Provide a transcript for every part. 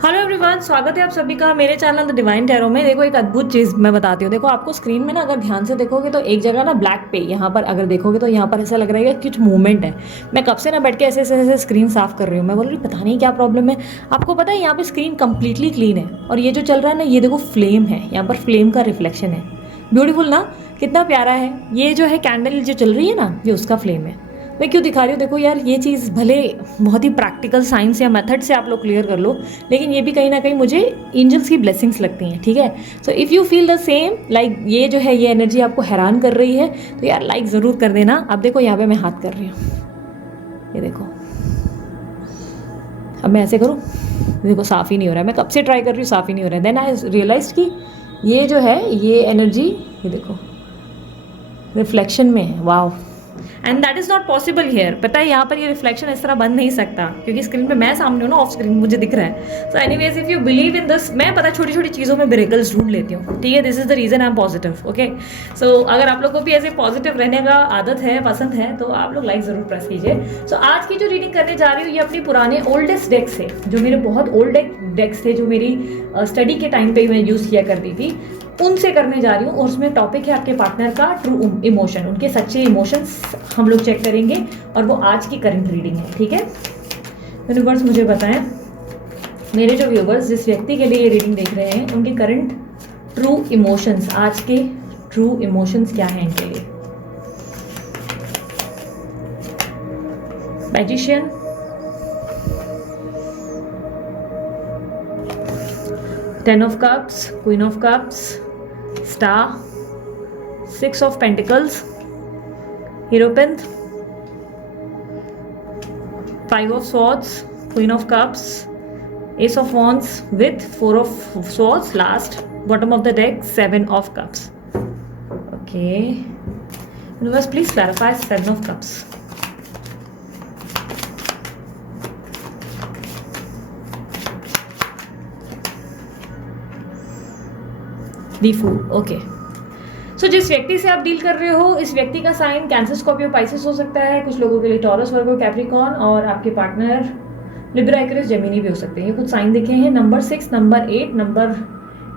Hello everyone, स्वागत है आप सभी का मेरे चैनल द डिवाइन टैरो में। देखो, एक अद्भुत चीज़ मैं बताती हूँ। देखो, आपको स्क्रीन में ना अगर ध्यान से देखोगे तो एक जगह ना ब्लैक पे यहाँ पर अगर देखोगे तो यहाँ पर ऐसा लग रहा है कि कुछ मूवमेंट है। मैं कब से ना बैठ के ऐसे ऐसे ऐसे स्क्रीन साफ कर रही हूँ। मैं बोल रही पता नहीं क्या प्रॉब्लम है। आपको पता है यहाँ पे स्क्रीन कंप्लीटली क्लीन है और ये जो चल रहा है ना, ये देखो फ्लेम है, यहाँ पर फ्लेम का रिफ्लेक्शन है। ब्यूटीफुल ना, कितना प्यारा है। ये जो है कैंडल जो चल रही है ना, ये उसका फ्लेम है। मैं क्यों दिखा रही हूँ? देखो यार, ये चीज़ भले बहुत ही प्रैक्टिकल साइंस या मेथड से आप लोग क्लियर कर लो, लेकिन ये भी कहीं ना कहीं मुझे एंजल्स की ब्लेसिंग्स लगती हैं। ठीक है, so if you feel the same like ये जो है, ये एनर्जी आपको हैरान कर रही है, तो यार लाइक ज़रूर कर देना। अब देखो यहाँ पे मैं हाथ कर रही हूँ, ये देखो। अब मैं ऐसे करूँ, देखो साफ़ ही नहीं हो रहा है। मैं कब से ट्राई कर रही हूँ, साफ़ ही नहीं हो रहा है। देन आई रियलाइज कि ये जो है, ये एनर्जी, ये देखो रिफ्लेक्शन में है। Wow, and that is not possible here. पता है, यहाँ पर ये रिफ्लेक्शन इस तरह बन नहीं सकता, क्योंकि स्क्रीन पे मैं सामने हूँ ना, ऑफ स्क्रीन मुझे दिख रहा है। So anyways, if you believe in this, मैं पता छोटी छोटी चीज़ों में मिरेकल्स ढूंढ लेती हूँ। ठीक है, this is the reason I am positive. Okay, so अगर आप लोग को भी ऐसे पॉजिटिव रहने का आदत है, पसंद है, तो आप लोग लाइक ज़रूर प्रेस कीजिए। सो आज की जो रीडिंग करने जा रही हूँ, ये अपनी पुराने ओल्डेस्ट डेक्स है, जो मेरे बहुत ओल्ड डेक्स थे, जो मेरी स्टडी के टाइम पे मैं यूज़ किया करती थी, उनसे करने जा रही हूँ। और उसमें टॉपिक है आपके पार्टनर का ट्रू इमोशन, उनके सच्चे इमोशंस हम लोग चेक करेंगे, और वो आज की करंट रीडिंग है। ठीक है, यूनिवर्स मुझे बताएं, मेरे जो व्यूवर्स जिस व्यक्ति के लिए ये रीडिंग देख रहे हैं, उनके करंट ट्रू इमोशंस, आज के ट्रू इमोशंस क्या हैं इनके लिए। Magician, ten of cups, queen of cups, star, six of pentacles, hierophant, five of swords, queen of cups, ace of wands with four of swords, last bottom of the deck seven of cups. Okay, universe please clarify seven of cups. The fool. Okay, so जिस व्यक्ति से आप deal कर रहे हो, इस व्यक्ति का साइन कैंसर, स्कॉर्पियो, पाइसेस हो सकता है। कुछ लोगों के लिए टॉरस, वर्गो, कैप्रिकॉर्न, और आपके पार्टनर लिब्रा, एक्वेरियस, जेमिनी भी हो सकते हैं। ये कुछ साइन दिखे हैं, नंबर 6, नंबर 8, नंबर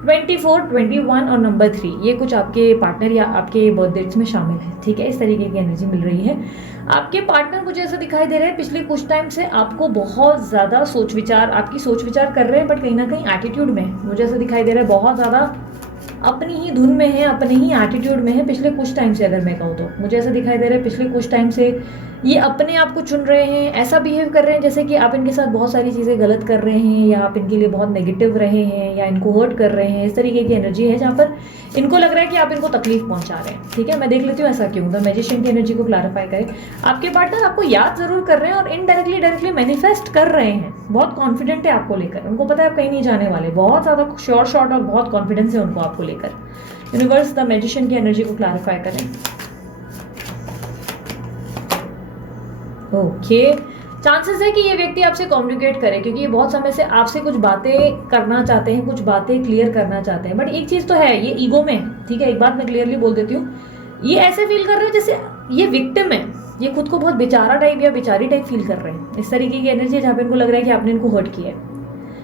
24, 21 और नंबर 3। ये कुछ आपके पार्टनर या आपके बर्थ डेट्स में शामिल है। ठीक है, इस तरीके की एनर्जी मिल रही है। आपके पार्टनर मुझे ऐसा दिखाई दे रहा है, पिछले कुछ टाइम से आपको बहुत ज़्यादा सोच विचार, आपकी सोच विचार कर रहे हैं, बट कहीं ना कहीं एटीट्यूड में मुझे ऐसा दिखाई दे रहा है, बहुत ज़्यादा अपनी ही धुन में है, अपने ही एटीट्यूड में है। पिछले कुछ टाइम से अगर मैं कहूँ तो मुझे ऐसा दिखाई दे रहा है, पिछले कुछ टाइम से ये अपने आप को चुन रहे हैं, ऐसा बिहेव कर रहे हैं जैसे कि आप इनके साथ बहुत सारी चीज़ें गलत कर रहे हैं, या आप इनके लिए बहुत नेगेटिव रहे हैं, या इनको हर्ट कर रहे हैं। इस तरीके की एनर्जी है जहाँ पर इनको लग रहा है कि आप इनको तकलीफ पहुंचा रहे हैं। ठीक है, मैं देख लेती हूँ ऐसा क्यों। द मैजिशियन की एनर्जी को क्लैरिफाई करें। आपके पार्टनर आपको याद जरूर कर रहे हैं और इनडायरेक्टली डायरेक्टली मैनिफेस्ट कर रहे हैं। बहुत कॉन्फिडेंट है आपको लेकर, उनको पता है आप कहीं नहीं जाने वाले, बहुत ज़्यादा श्योर शॉट और बहुत कॉन्फिडेंस है उनको आपको लेकर। यूनिवर्स द मैजिशियन की एनर्जी को क्लैरिफाई करें। ओके, चांसेस है कि ये व्यक्ति आपसे कम्युनिकेट करे, क्योंकि ये बहुत समय से आपसे कुछ बातें करना चाहते हैं, कुछ बातें क्लियर करना चाहते हैं। बट एक चीज़ तो है, ये ईगो में। ठीक है, एक बात मैं क्लियरली बोल देती हूँ, ये ऐसे फील कर रहे हैं जैसे ये विक्टिम है, ये खुद को बहुत बेचारा टाइप या बेचारी टाइप फील कर रहे हैं। इस तरीके की एनर्जी है जहाँ पे इनको लग रहा है कि आपने इनको हर्ट किया है।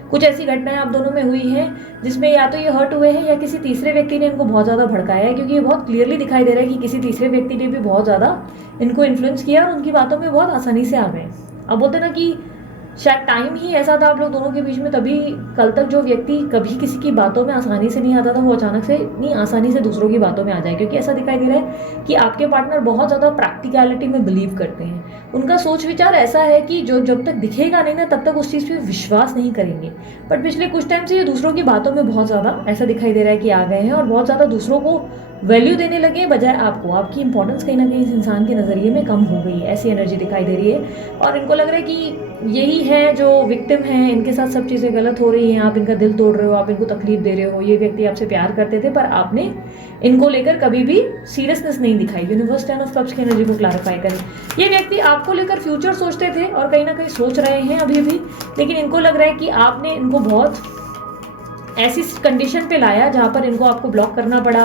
कुछ ऐसी घटनाएं आप दोनों में हुई हैं जिसमें या तो ये हर्ट हुए हैं, या किसी तीसरे व्यक्ति ने इनको बहुत ज़्यादा भड़काया है, क्योंकि ये बहुत क्लियरली दिखाई दे रहा है कि किसी तीसरे व्यक्ति ने भी बहुत ज़्यादा इनको इन्फ्लुएंस किया और उनकी बातों में बहुत आसानी से आ गए। अब बोलते ना कि शायद टाइम ही ऐसा था आप लोग दोनों के बीच में, तभी कल तक जो व्यक्ति कभी किसी की बातों में आसानी से नहीं आता था, वो अचानक से इतनी आसानी से दूसरों की बातों में आ जाए। क्योंकि ऐसा दिखाई दे रहा है कि आपके पार्टनर बहुत ज़्यादा प्रैक्टिकलिटी में बिलीव करते हैं। उनका सोच विचार ऐसा है कि जो जब तक दिखेगा नहीं ना, तब तक उस चीज़ पे विश्वास नहीं करेंगे। बट पिछले कुछ टाइम से ये दूसरों की बातों में बहुत ज़्यादा ऐसा दिखाई दे रहा है कि आ गए हैं, और बहुत ज़्यादा दूसरों को वैल्यू देने लगे बजाय आपको। आपकी इंपॉर्टेंस कहीं ना कहीं इस इंसान के नज़रिए में कम हो गई है, ऐसी एनर्जी दिखाई दे रही है। और इनको लग रहा है कि यही है जो विक्टिम है, इनके साथ सब चीज़ें गलत हो रही हैं, आप इनका दिल तोड़ रहे हो, आप इनको तकलीफ दे रहे हो। ये व्यक्ति आपसे प्यार करते थे, पर आपने इनको लेकर कभी भी सीरियसनेस नहीं दिखाई। यूनिवर्स टेन ऑफ कप्स की एनर्जी को क्लैरिफाई करें। ये व्यक्ति आपको लेकर फ्यूचर सोचते थे और कहीं ना कहीं सोच रहे हैं अभी भी, लेकिन इनको लग रहा है कि आपने इनको बहुत ऐसी कंडीशन पे लाया जहाँ पर इनको आपको ब्लॉक करना पड़ा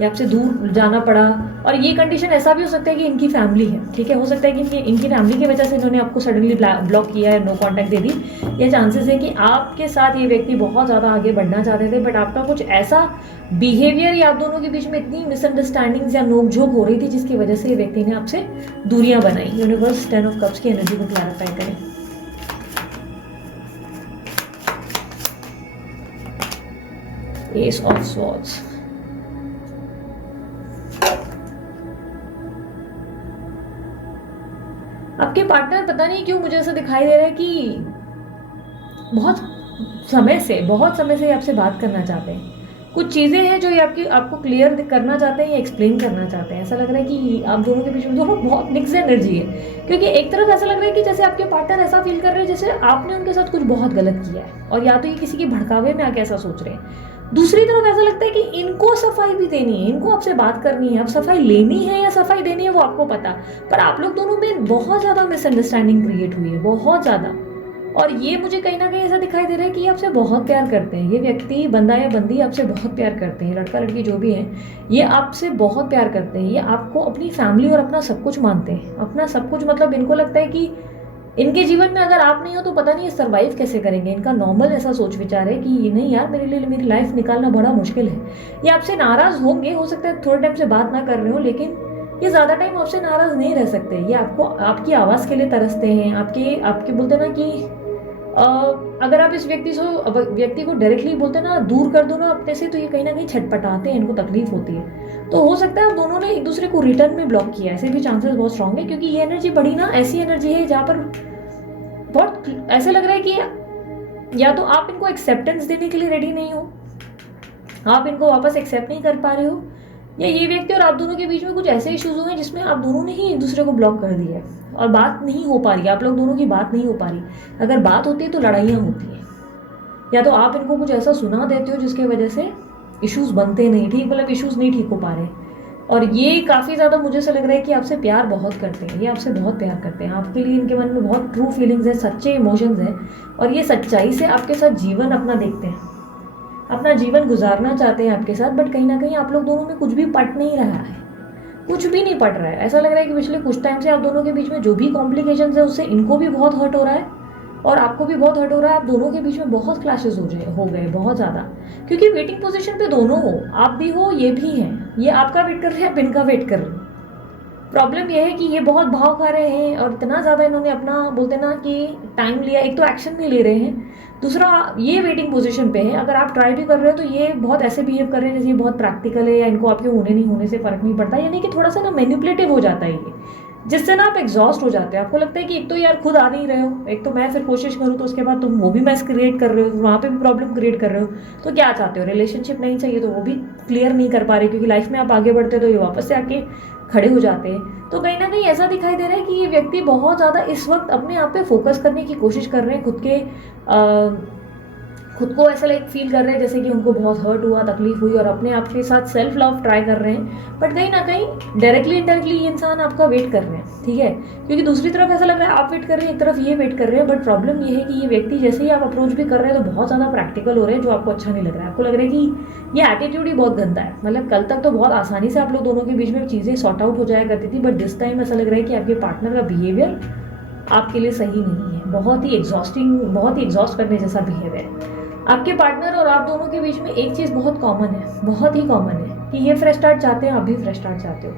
या आपसे दूर जाना पड़ा। और ये कंडीशन ऐसा भी हो सकता है कि इनकी फैमिली है, ठीक है, हो सकता है कि इनकी फैमिली की वजह से इन्होंने आपको सडनली ब्लॉक किया है, नो कॉन्टैक्ट दे दी। ये चांसेस है कि आपके साथ ये व्यक्ति बहुत ज़्यादा आगे बढ़ना चाहते थे, बट आपका कुछ ऐसा बिहेवियर या आप दोनों के बीच में इतनी मिसअंडरस्टैंडिंग्स या नोकझोंक हो रही थी जिसकी वजह से ये व्यक्ति ने आपसे दूरियां बनाई। यूनिवर्स 10 ऑफ कप्स की एनर्जी को क्लैरिफाई करें। एस ऑफ स्वॉर्ड्स, आपके पार्टनर पता नहीं क्यों मुझे ऐसा दिखाई दे रहा है कि बहुत समय से आपसे बात करना चाहते हैं। कुछ चीज़ें हैं जो ये आपको क्लियर करना चाहते हैं या एक्सप्लेन करना चाहते हैं। ऐसा लग रहा है कि आप दोनों के बीच में दोनों बहुत मिक्स एनर्जी है, क्योंकि एक तरफ ऐसा लग रहा है कि जैसे आपके पार्टनर ऐसा फील कर रहे हैं जैसे आपने उनके साथ कुछ बहुत गलत किया है, और या तो ये किसी के भड़कावे में आके ऐसा सोच रहे हैं। दूसरी तरफ ऐसा लगता है कि इनको सफाई भी देनी है, इनको आपसे बात करनी है। अब सफाई लेनी है या सफाई देनी है वो आपको पता, पर आप लोग दोनों में बहुत ज़्यादा मिसअंडरस्टैंडिंग क्रिएट हुई है, बहुत ज़्यादा। और ये मुझे कहीं ना कहीं ऐसा दिखाई दे रहा है कि ये आपसे बहुत प्यार करते हैं। ये व्यक्ति, बंदा या बंदी, आपसे बहुत प्यार करते हैं। लड़का लड़की जो भी है, ये आपसे बहुत प्यार करते हैं। ये आपको अपनी फैमिली और अपना सब कुछ मानते हैं। अपना सब कुछ मतलब इनको लगता है कि इनके जीवन में अगर आप नहीं हो तो पता नहीं ये सर्वाइव कैसे करेंगे। इनका नॉर्मल ऐसा सोच विचार है कि नहीं यार, मेरे लिए मेरी लाइफ निकालना बड़ा मुश्किल है। ये आपसे नाराज़ होंगे, हो सकता है थोड़े टाइम से बात ना कर रहे हो, लेकिन ये ज़्यादा टाइम आपसे नाराज़ नहीं रह सकते। ये आपकी आवाज़ के लिए तरसते हैं। आपके बोलते ना कि अगर आप इस व्यक्ति को डायरेक्टली बोलते ना दूर कर दो ना अपने से, तो ये कहीं ना कहीं छटपटाते हैं, इनको तकलीफ होती है। तो हो सकता है आप दोनों ने एक दूसरे को रिटर्न में ब्लॉक किया, ऐसे भी चांसेस बहुत स्ट्रांग है, क्योंकि ये एनर्जी बड़ी ना ऐसी एनर्जी है जहाँ पर बहुत ऐसे लग रहा है कि या तो आप इनको एक्सेप्टेंस देने के लिए रेडी नहीं हो, आप इनको वापस एक्सेप्ट नहीं कर पा रहे हो, या ये व्यक्ति और आप दोनों के बीच में कुछ ऐसे इश्यूज हुए हैं जिसमें आप दोनों ने ही एक दूसरे को ब्लॉक कर दिया है और बात नहीं हो पा रही, आप लोग दोनों की बात नहीं हो पा रही। अगर बात होती है तो लड़ाइयाँ होती हैं, या तो आप इनको कुछ ऐसा सुना देते हो जिसकी वजह से इश्यूज बनते नहीं, ठीक मतलब इश्यूज नहीं ठीक हो पा रहे। और ये काफ़ी ज़्यादा मुझे ऐसा लग रहा है कि आपसे प्यार बहुत करते हैं, ये आपसे बहुत प्यार करते हैं। आपके लिए इनके मन में बहुत ट्रू फीलिंग्स है, सच्चे इमोशंस हैं, और ये सच्चाई से आपके साथ जीवन अपना देखते हैं, अपना जीवन गुजारना चाहते हैं आपके साथ। बट कहीं ना कहीं आप लोग दोनों में कुछ भी पट नहीं रहा है, कुछ भी नहीं पट रहा है। ऐसा लग रहा है कि पिछले कुछ टाइम से आप दोनों के बीच में जो भी कॉम्प्लिकेशंस है उससे इनको भी बहुत हर्ट हो रहा है और आपको भी बहुत हर्ट हो रहा है। आप दोनों के बीच में बहुत क्लैशेस हो गए बहुत ज़्यादा, क्योंकि वेटिंग पोजीशन पे दोनों हो, आप भी हो ये भी हैं। ये आपका वेट कर रहे हैं, आप इनका वेट कर रहे हैं। प्रॉब्लम यह है कि ये बहुत भाव खा रहे हैं और इतना ज़्यादा इन्होंने अपना बोलते ना कि टाइम लिया, एक तो एक्शन नहीं ले रहे हैं, दूसरा ये वेटिंग पोजीशन पे है। अगर आप ट्राई भी कर रहे हो तो ये बहुत ऐसे बिहेव कर रहे हैं जैसे ये बहुत प्रैक्टिकल है या इनको आपके होने नहीं होने से फ़र्क नहीं पड़ता, यानी कि थोड़ा सा ना मैनिपुलेटिव हो जाता है ये, जिससे ना आप एग्जॉस्ट हो जाते हैं। आपको लगता है कि एक तो यार खुद आ नहीं रहे हो, एक तो मैं फिर कोशिश करूँ तो उसके बाद तुम वो भी मैस क्रिएट कर रहे हो, वहाँ पे भी प्रॉब्लम क्रिएट कर रहे हो। तो क्या चाहते हो, रिलेशनशिप नहीं चाहिए तो वो भी क्लियर नहीं कर पा रहे, क्योंकि लाइफ में आप आगे बढ़ते तो ये वापस से आके खड़े हो जाते हैं। तो कहीं ना कहीं ऐसा दिखाई दे रहा है कि ये व्यक्ति बहुत ज़्यादा इस वक्त अपने आप पे फोकस करने की कोशिश कर रहे हैं, खुद को ऐसा लाइक फील कर रहे हैं जैसे कि उनको बहुत हर्ट हुआ, तकलीफ हुई, और अपने आप के साथ सेल्फ लव ट्राई कर रहे हैं। बट कहीं ना कहीं डायरेक्टली इनडायरेक्टली ये इंसान आपका वेट कर रहे हैं, ठीक है, क्योंकि दूसरी तरफ ऐसा लग रहा है आप वेट कर रहे हैं, एक तरफ ये वेट कर रहे हैं। बट प्रॉब्लम ये है कि ये व्यक्ति जैसे ही आप अप्रोच भी कर रहे हैं तो बहुत ज़्यादा प्रैक्टिकल हो रहे हैं, जो आपको अच्छा नहीं लग रहा है। आपको लग रहा है कि ये एटीट्यूड ही बहुत गंदा है, मतलब कल तक तो बहुत आसानी से आप लोग दोनों के बीच में चीज़ें सॉर्ट आउट हो जाया करती थी, बट दिस टाइम ऐसा लग रहा है कि आपके पार्टनर का बिहेवियर आपके लिए सही नहीं है, बहुत ही एग्जॉस्टिंग, बहुत ही एग्जॉस्ट करने जैसा बिहेवियर है। आपके पार्टनर और आप दोनों के बीच में एक चीज़ बहुत कॉमन है, बहुत ही कॉमन है कि ये फ्रेश स्टार्ट चाहते हैं, आप भी फ्रेश स्टार्ट चाहते हो।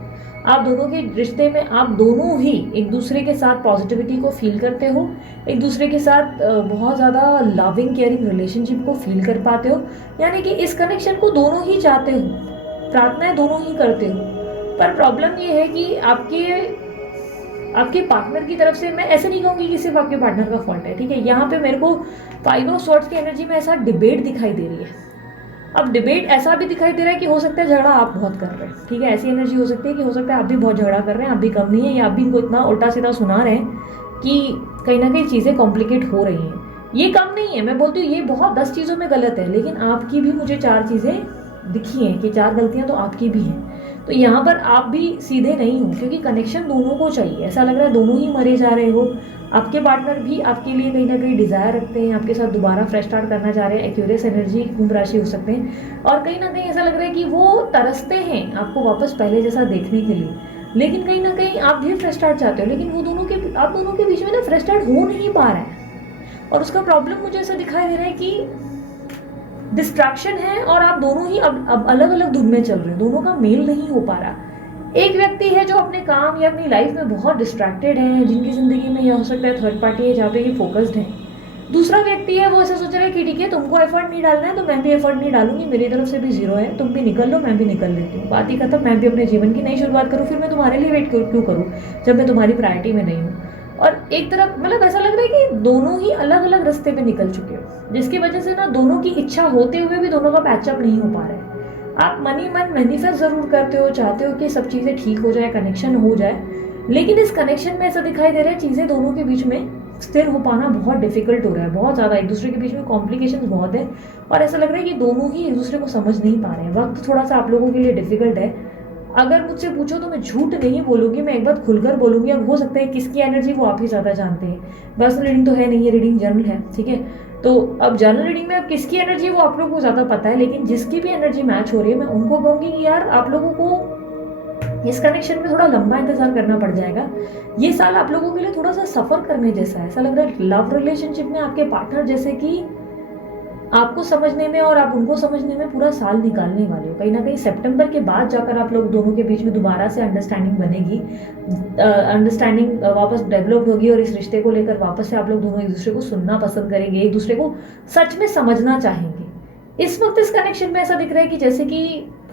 आप दोनों के रिश्ते में आप दोनों ही एक दूसरे के साथ पॉजिटिविटी को फील करते हो, एक दूसरे के साथ बहुत ज़्यादा लविंग केयरिंग रिलेशनशिप को फील कर पाते हो, यानी कि इस कनेक्शन को दोनों ही चाहते हो, प्रार्थनाएं दोनों ही करते हो। पर प्रॉब्लम ये है कि आपके पार्टनर की तरफ से, मैं ऐसे नहीं कहूँगी कि सिर्फ आपके पार्टनर का फॉल्ट है, ठीक है। यहाँ पे मेरे को 5 ऑफ स्वॉर्ड्स की एनर्जी में ऐसा डिबेट दिखाई दे रही है। अब डिबेट ऐसा भी दिखाई दे रहा है कि हो सकता है झगड़ा आप बहुत कर रहे हैं, ठीक है, ऐसी एनर्जी हो सकती है कि हो सकता है आप भी बहुत झगड़ा कर रहे हैं, आप भी कम नहीं है, या आप भी इनको इतना उल्टा सीधा सुना रहे हैं कि कहीं ना कहीं चीज़ें कॉम्प्लिकेट हो रही हैं। ये कम नहीं है, मैं बोलती हूँ ये बहुत 10 चीज़ों में गलत है, लेकिन आपकी भी मुझे 4 चीज़ें दिखी हैं कि 4 गलतियाँ तो आपकी भी हैं। तो यहाँ पर आप भी सीधे नहीं हो, क्योंकि कनेक्शन दोनों को चाहिए। ऐसा लग रहा है दोनों ही मरे जा रहे हो। आपके पार्टनर भी आपके लिए कहीं ना कहीं डिज़ायर रखते हैं, आपके साथ दोबारा फ्रेश स्टार्ट करना चाह रहे हैं। एक्यूरियस एनर्जी कुंभ राशि हो सकते हैं, और कहीं ना कहीं ऐसा लग रहा है कि वो तरसते हैं आपको वापस पहले जैसा देखने के लिए। लेकिन कहीं ना कहीं आप भी फ्रेश स्टार्ट चाहते हो, लेकिन आप दोनों के बीच में ना फ्रेश स्टार्ट हो नहीं पा रहा है। और उसका प्रॉब्लम मुझे ऐसा दिखाई दे रहा है कि डिस्ट्रैक्शन है, और आप दोनों ही अब अलग अलग धुन में चल रहे हो, दोनों का मेल नहीं हो पा रहा। एक व्यक्ति है जो अपने काम या अपनी लाइफ में बहुत डिस्ट्रैक्टेड है, जिनकी जिंदगी में यह हो सकता है थर्ड पार्टी है जहाँ पे ये फोकस्ड है। दूसरा व्यक्ति है वो ऐसा सोच रहा है कि ठीक है, तुमको एफर्ट नहीं डालना है तो मैं भी एफर्ट नहीं डालूंगी, मेरी तरफ से भी जीरो है, तुम भी निकल लो, मैं भी निकल लेती हूँ, बात ही खत्म, मैं भी अपने जीवन की नई शुरुआत करूँ, फिर मैं तुम्हारे लिए वेट क्यों करूँ जब मैं तुम्हारी प्रायोरिटी में नहीं हूँ। और एक तरफ मतलब ऐसा लग रहा है कि दोनों ही अलग अलग रास्ते पे निकल चुके हो, जिसकी वजह से ना दोनों की इच्छा होते हुए भी दोनों का पैचअप नहीं हो पा रहा है। आप मनी मन मैनिफेस्ट जरूर करते हो, चाहते हो कि सब चीज़ें ठीक हो जाए, कनेक्शन हो जाए, लेकिन इस कनेक्शन में ऐसा दिखाई दे रहा है चीज़ें दोनों के बीच में स्थिर हो पाना बहुत डिफिकल्ट हो रहा है, बहुत ज़्यादा एक दूसरे के बीच में कॉम्प्लिकेशंस बहुत है। और ऐसा लग रहा है कि दोनों ही एक दूसरे को समझ नहीं पा रहे हैं। वक्त थोड़ा सा आप लोगों के लिए डिफिकल्ट है। अगर मुझसे पूछो तो मैं झूठ नहीं बोलूंगी, मैं एक बात खुलकर बोलूंगी, और हो सकता है किसकी एनर्जी वो आप ही ज़्यादा जानते हैं। पर्सनल रीडिंग तो है नहीं, ये रीडिंग जनरल है, ठीक है। तो अब जनरल रीडिंग में अब किसकी एनर्जी वो आप लोगों को ज़्यादा पता है, लेकिन जिसकी भी एनर्जी मैच हो रही है मैं उनको कहूँगी कि यार आप लोगों को इस कनेक्शन में थोड़ा लंबा इंतजार करना पड़ जाएगा। ये साल आप लोगों के लिए थोड़ा सा सफर करने जैसा है। ऐसा लग रहा है लव रिलेशनशिप में आपके पार्टनर जैसे कि आपको समझने में और आप उनको समझने में पूरा साल निकालने वाले हो। कहीं ना कहीं सितंबर के बाद जाकर आप लोग दोनों के बीच में दोबारा से अंडरस्टैंडिंग बनेगी, अंडरस्टैंडिंग वापस डेवलप होगी, और इस रिश्ते को लेकर वापस से आप लोग दोनों एक दूसरे को सुनना पसंद करेंगे, एक दूसरे को सच में समझना चाहेंगे। इस वक्त इस कनेक्शन में ऐसा दिख रहा है कि जैसे कि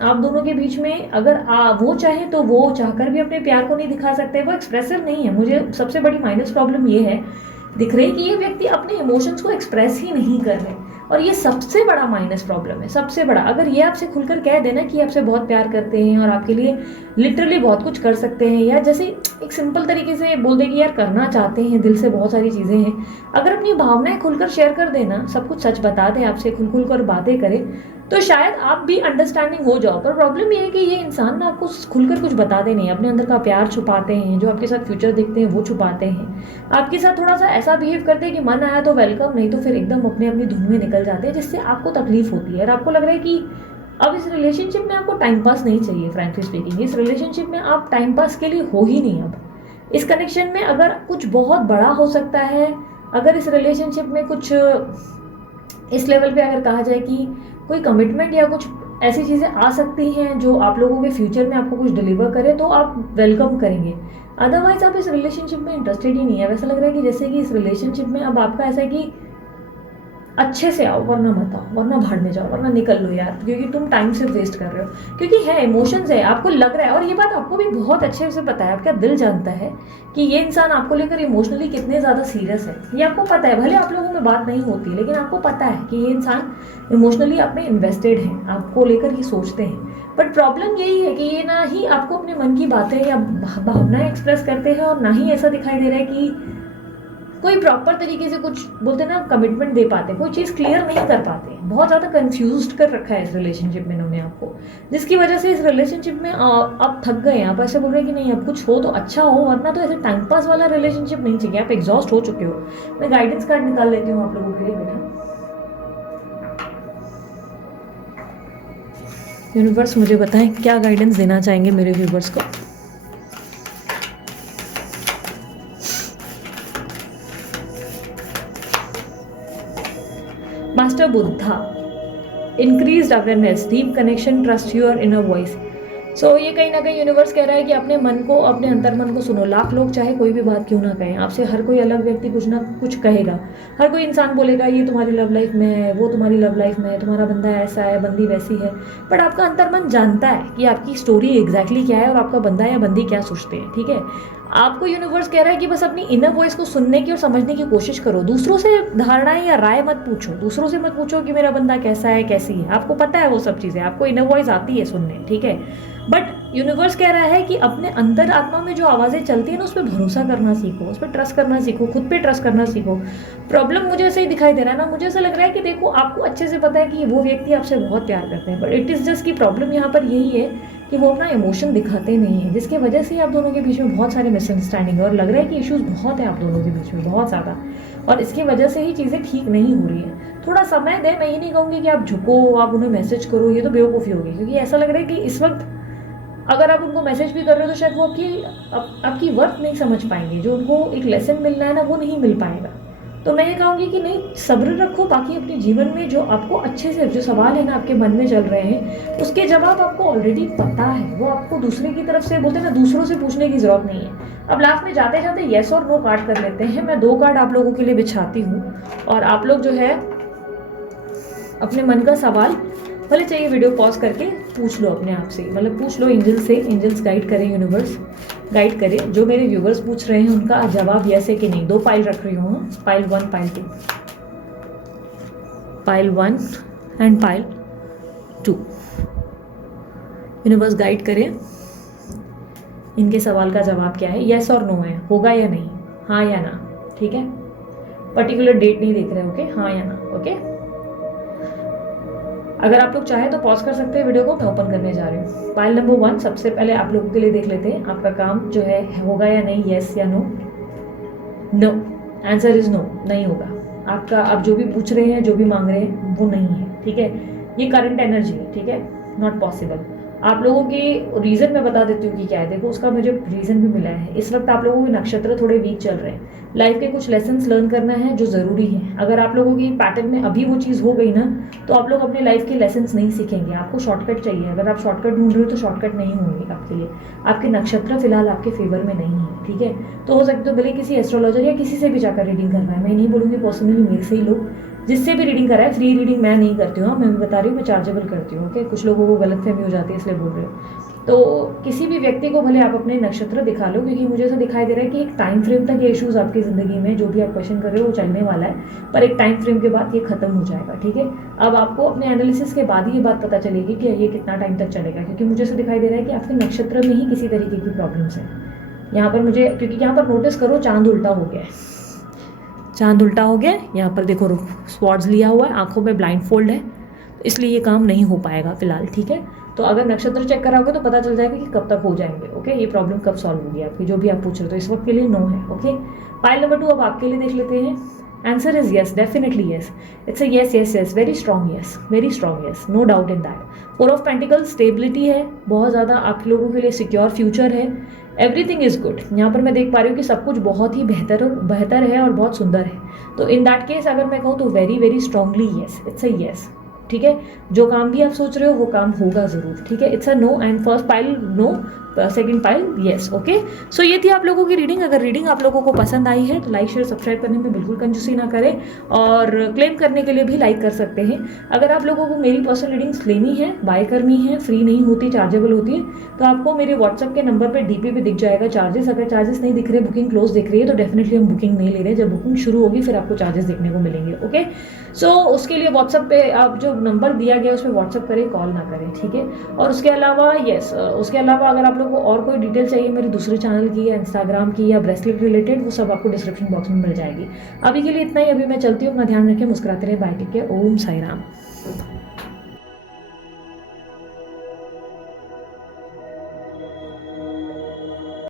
आप दोनों के बीच में अगर वो चाहे तो वो चाहकर भी अपने प्यार को नहीं दिखा सकते, वो एक्सप्रेसिव नहीं है। मुझे सबसे बड़ी माइनस प्रॉब्लम ये है दिख रही है कि ये व्यक्ति अपने इमोशंस को एक्सप्रेस ही नहीं कर रहे, और ये सबसे बड़ा माइनस प्रॉब्लम है, सबसे बड़ा। अगर ये आपसे खुलकर कह देना कि आपसे बहुत प्यार करते हैं और आपके लिए लिटरली बहुत कुछ कर सकते हैं, या जैसे एक सिंपल तरीके से बोल दे कि यार करना चाहते हैं दिल से, बहुत सारी चीज़ें हैं, अगर अपनी भावनाएं खुलकर शेयर कर देना, सब कुछ सच बता दें आपसे, खुल कर बातें करें, तो शायद आप भी अंडरस्टैंडिंग हो जाओ। पर प्रॉब्लम ये है कि ये इंसान ना आपको खुलकर कुछ बताते नहीं, अपने अंदर का प्यार छुपाते हैं, जो आपके साथ फ्यूचर देखते हैं वो छुपाते हैं, आपके साथ थोड़ा सा ऐसा बिहेव करते हैं कि मन आया तो वेलकम, नहीं तो फिर एकदम अपने अपनी धुन में निकल जाते हैं, जिससे आपको तकलीफ होती है। और आपको लग रहा है कि अब इस रिलेशनशिप में आपको टाइम पास नहीं चाहिए। फ्रैंकली स्पीकिंग, इस रिलेशनशिप में आप टाइम पास के लिए हो ही नहीं। अब इस कनेक्शन में अगर कुछ बहुत बड़ा हो सकता है, अगर इस रिलेशनशिप में कुछ इस लेवल पे अगर कहा जाए कि कोई कमिटमेंट या कुछ ऐसी चीज़ें आ सकती हैं जो आप लोगों के फ्यूचर में आपको कुछ डिलीवर करे, तो आप वेलकम करेंगे। अदरवाइज आप इस रिलेशनशिप में इंटरेस्टेड ही नहीं है। वैसा लग रहा है कि जैसे कि इस रिलेशनशिप में अब आपका ऐसा है कि अच्छे से आओ, वरना मत आओ, वरना भाड़ में जाओ, वरना निकल लो यार, क्योंकि तुम टाइम से वेस्ट कर रहे हो। क्योंकि है इमोशंस है, आपको लग रहा है, और ये बात आपको भी बहुत अच्छे से पता है, आपका दिल जानता है कि ये इंसान आपको लेकर इमोशनली कितने ज़्यादा सीरियस है। ये आपको पता है, भले आप लोगों में बात नहीं होती, लेकिन आपको पता है कि ये इंसान इमोशनली आप में इन्वेस्टेड है, आपको लेकर ये सोचते हैं। बट प्रॉब्लम यही है कि ये ना ही आपको अपने मन की बातें या भावनाएं एक्सप्रेस करते हैं, और ना ही ऐसा दिखाई दे रहा है कि कोई प्रॉपर तरीके से कुछ बोलते ना कमिटमेंट दे पाते, कोई चीज़ क्लियर नहीं कर पाते, बहुत ज़्यादा कंफ्यूज्ड कर रखा है इस रिलेशनशिप में इन्होंने आपको, जिसकी वजह से इस रिलेशनशिप में आप थक गए हैं। आप ऐसे बोल रहे हैं कि नहीं अब कुछ हो तो अच्छा हो, वरना तो ऐसे टाइम पास वाला रिलेशनशिप नहीं चाहिए, आप एग्जॉस्ट हो चुके हो। मैं गाइडेंस कार्ड निकाल लेती हूँ आप लोगों के लिए बेटा। यूनिवर्स मुझे बताएं क्या गाइडेंस देना चाहेंगे मेरे व्यूवर्स को। Master Buddha, increased awareness, deep connection, trust your inner voice. So ये कहीं ना कहीं यूनिवर्स कह रहा है कि अपने मन को, अपने अंतर मन को सुनो। लाख लोग चाहे कोई भी बात क्यों ना कहें आपसे, हर कोई अलग व्यक्ति कुछ ना कुछ कहेगा, हर कोई इंसान बोलेगा ये तुम्हारी लव लाइफ में है, वो तुम्हारी लव लाइफ में है, तुम्हारा बंदा ऐसा है, बंदी वैसी है। बट आपका अंतर मन जानता है कि आपकी स्टोरी एग्जैक्टली क्या है और आपका बंदा या बंदी क्या सोचते हैं, ठीक है। आपको यूनिवर्स कह रहा है कि बस अपनी इनर वॉइस को सुनने की और समझने की कोशिश करो। दूसरों से धारणाएं या राय मत पूछो, दूसरों से मत पूछो कि मेरा बंदा कैसा है, कैसी है, आपको पता है वो सब चीज़ें, आपको इनर वॉइस आती है सुनने, ठीक है। बट यूनिवर्स कह रहा है कि अपने अंतर आत्मा में जो आवाज़ें चलती है ना, उस पर भरोसा करना सीखो, उस पर ट्रस्ट करना सीखो, खुद पे ट्रस्ट करना सीखो। प्रॉब्लम मुझे ऐसे ही दिखाई दे रहा है ना, मुझे ऐसा लग रहा है कि देखो आपको अच्छे से पता है कि वो व्यक्ति आपसे बहुत प्यार करते हैं, बट इट इज़ जस्ट की प्रॉब्लम यहाँ पर यही है कि वो अपना इमोशन दिखाते नहीं है, जिसकी वजह से आप दोनों के बीच में बहुत सारे मिसअंडरस्टैंडिंग है और लग रहा है कि इश्यूज बहुत है आप दोनों के बीच में, बहुत ज़्यादा, और इसकी वजह से ही चीज़ें ठीक नहीं हो रही है। थोड़ा समय दें, मैं ये नहीं कहूँगी कि आप झुको, आप उन्हें मैसेज करो, ये तो बेवकूफ़ी होगी, क्योंकि ऐसा लग रहा है कि इस वक्त अगर आप उनको मैसेज भी कर रहे हो तो शायद वो आपकी वर्थ नहीं समझ पाएंगे, जो उनको एक लेसन मिलना है ना वो नहीं मिल पाएगा। तो मैं ये कहूँगी कि नहीं, सब्र रखो, बाकी अपने जीवन में जो आपको अच्छे से जो सवाल है ना आपके मन में चल रहे हैं उसके जवाब आपको ऑलरेडी पता है, वो आपको दूसरे की तरफ से बोलते हैं ना, दूसरों से पूछने की ज़रूरत नहीं है। अब लास्ट में जाते जाते येस और नो कार्ड कर लेते हैं। मैं 2 कार्ड आप लोगों के लिए बिछाती हूँ और आप लोग जो है अपने मन का सवाल भले चाहिए वीडियो पॉज करके पूछ लो अपने आप से, मतलब पूछ लो एंजल से, एंजल्स गाइड करें, यूनिवर्स गाइड करे। जो मेरे व्यूवर्स पूछ रहे हैं उनका जवाब यस है कि नहीं। 2 फाइल रख रही हूँ, file 1 file 2, file 1 and file 2। Universe guide करें, इनके सवाल का जवाब क्या है, यस और नो है, होगा या नहीं, हाँ या ना, ठीक है। पर्टिकुलर डेट नहीं देख रहे, ओके, हाँ या ना, ओके। अगर आप लोग चाहें तो पॉज कर सकते हैं वीडियो को, मैं ओपन करने जा रही हूँ। फाइल नंबर 1 सबसे पहले आप लोगों के लिए देख लेते हैं, आपका काम जो है होगा या नहीं, यस या no. No, answer is no, नहीं होगा आपका। आप जो भी पूछ रहे हैं, जो भी मांग रहे हैं वो नहीं है, ठीक है। ये करंट एनर्जी है, ठीक है, नॉट पॉसिबल। आप लोगों के रीज़न मैं बता देती हूँ कि क्या है, देखो उसका मुझे रीज़न भी मिला है। इस वक्त आप लोगों के नक्षत्र थोड़े वीक चल रहे हैं, लाइफ के कुछ लेसन्स लर्न करना है जो ज़रूरी है। अगर आप लोगों की पैटर्न में अभी वो चीज़ हो गई ना तो आप लोग अपने लाइफ के लेसन्स नहीं सीखेंगे, आपको शॉर्टकट चाहिए। अगर आप शॉर्टकट ढूंढ रहे हो तो शॉर्टकट नहीं होंगे आपके लिए, आपके नक्षत्र फिलहाल आपके फेवर में नहीं है, ठीक है। तो हो सकता है भले किसी एस्ट्रोलॉजर या किसी से भी जाकर रीडिंग करना है, मैं नहीं बोलूँगी पर्सनली मेरे से ही लो, जिससे भी रीडिंग करा है। फ्री रीडिंग मैं नहीं करती हूँ, मैं बता रही हूँ, मैं चार्जेबल करती हूँ, ओके। कुछ लोगों को गलतफहमी हो जाती है इसलिए बोल रही हूँ। तो किसी भी व्यक्ति को भले आप अपने नक्षत्र दिखा लो, क्योंकि मुझे ऐसा दिखाई दे रहा है कि एक टाइम फ्रेम तक ये इश्यूज आपकी ज़िंदगी में जो भी आप क्वेश्चन कर रहे हो वो चलने वाला है, पर एक टाइम फ्रेम के बाद ये खत्म हो जाएगा, ठीक है। अब आपको अपने एनालिसिस के बाद ही ये बात पता चलेगी कि ये कितना टाइम तक चलेगा, क्योंकि मुझे ऐसा दिखाई दे रहा है कि आपके नक्षत्र में ही किसी तरीके की प्रॉब्लम्स है यहाँ पर मुझे। क्योंकि यहाँ पर नोटिस करो, चांद उल्टा हो गया है, चांद उल्टा हो गया, यहाँ पर देखो स्पॉट्स लिया हुआ है, आंखों में ब्लाइंड फोल्ड है, इसलिए ये काम नहीं हो पाएगा फिलहाल, ठीक है। तो अगर नक्षत्र चेक कराओगे तो पता चल जाएगा कि कब तक हो जाएंगे, ओके। ये प्रॉब्लम कब सॉल्व होगी आपकी, जो भी आप पूछ रहे हो। तो इस वक्त के लिए नो है, ओके। फाइल नंबर 2 अब आपके लिए देख लेते हैं। Answer is yes, definitely yes, it's a yes yes yes, very strong yes, very strong yes, no doubt in that. 4 of pentacles, stability है बहुत ज़्यादा आप लोगों के लिए, सिक्योर फ्यूचर है, एवरीथिंग इज गुड। यहाँ पर मैं देख पा रही हूँ कि सब कुछ बहुत ही बेहतर है और बहुत सुंदर है। तो इन दैट केस अगर मैं कहूँ तो very very strongly yes, it's a yes, ठीक है। जो काम भी आप सोच रहे हो वो काम होगा जरूर, ठीक है। It's a no and first file no, second file yes, okay. So ये थी आप लोगों की रीडिंग। अगर रीडिंग आप लोगों को पसंद आई है तो लाइक शेयर सब्सक्राइब करने में बिल्कुल कंजूसी ना करें, और क्लेम करने के लिए भी लाइक कर सकते हैं। अगर आप लोगों को मेरी पर्सनल रीडिंग्स लेनी है, बाय करनी है, फ्री नहीं होती, चार्जेबल होती है, तो आपको मेरे व्हाट्सअप के नंबर पर डीपी पे दिख जाएगा चार्जेस। अगर चार्जेस नहीं दिख रहे, बुकिंग क्लोज दिख रही है, तो डेफिनेटली हम बुकिंग नहीं ले रहे। जब बुकिंग शुरू होगी फिर आपको चार्जेस देखने को मिलेंगे, ओके। सो उसके लिए व्हाट्सअप पे आप जो नंबर दिया गया उस पर व्हाट्सअप करें, कॉल ना करें, ठीक है। और उसके अलावा उसके अलावा अगर आप लोगों को और कोई डिटेल चाहिए मेरे दूसरे चैनल की या इंस्टाग्राम की या ब्रेसलेट रिलेटेड, वो सब आपको डिस्क्रिप्शन बॉक्स में मिल जाएगी। अभी के लिए इतना ही, अभी मैं चलती हूँ, अपना ध्यान रखें, मुस्कुराते रहे, बाय, टेक केयर, ओम साई राम।